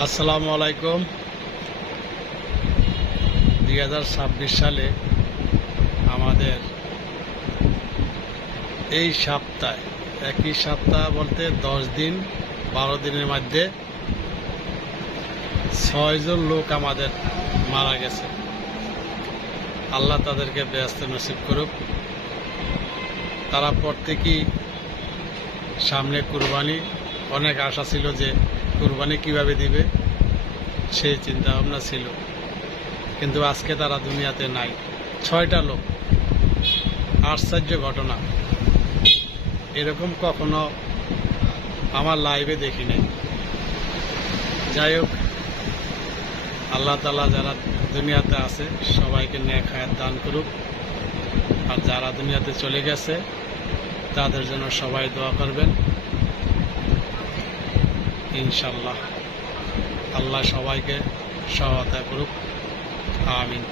আসসালামু আলাইকুম। 2026 সালে আমাদের এই সপ্তাহে, একই সপ্তাহ বলতে 10 দিন 12 দিনের মধ্যে 6 জন লোক আমাদের মারা গেছে। আল্লাহ তাদেরকে বেহেশত নসিব করুক। তারা প্রত্যেকেই সামনে কুরবানি, অনেক আশা ছিল যে কুরবানি কিভাবে দিবে সেই চিন্তা ভাবনা ছিল, কিন্তু আজকে তারা দুনিয়াতে নাই। 6টা লোক। আশ্চর্য ঘটনা, এরকম কখনো আমার লাইভে দেখি নাই। যাই হোক, আল্লাহ তাআলা যারা দুনিয়াতে আছে সবাইকে নেক হায়াত দান করুক, আর যারা দুনিয়াতে চলে গেছে তাদের জন্য সবাই দোয়া করবেন ইনশাল্লাহ। আল্লাহ সবাইকে সহায়তা করুক, আমিন।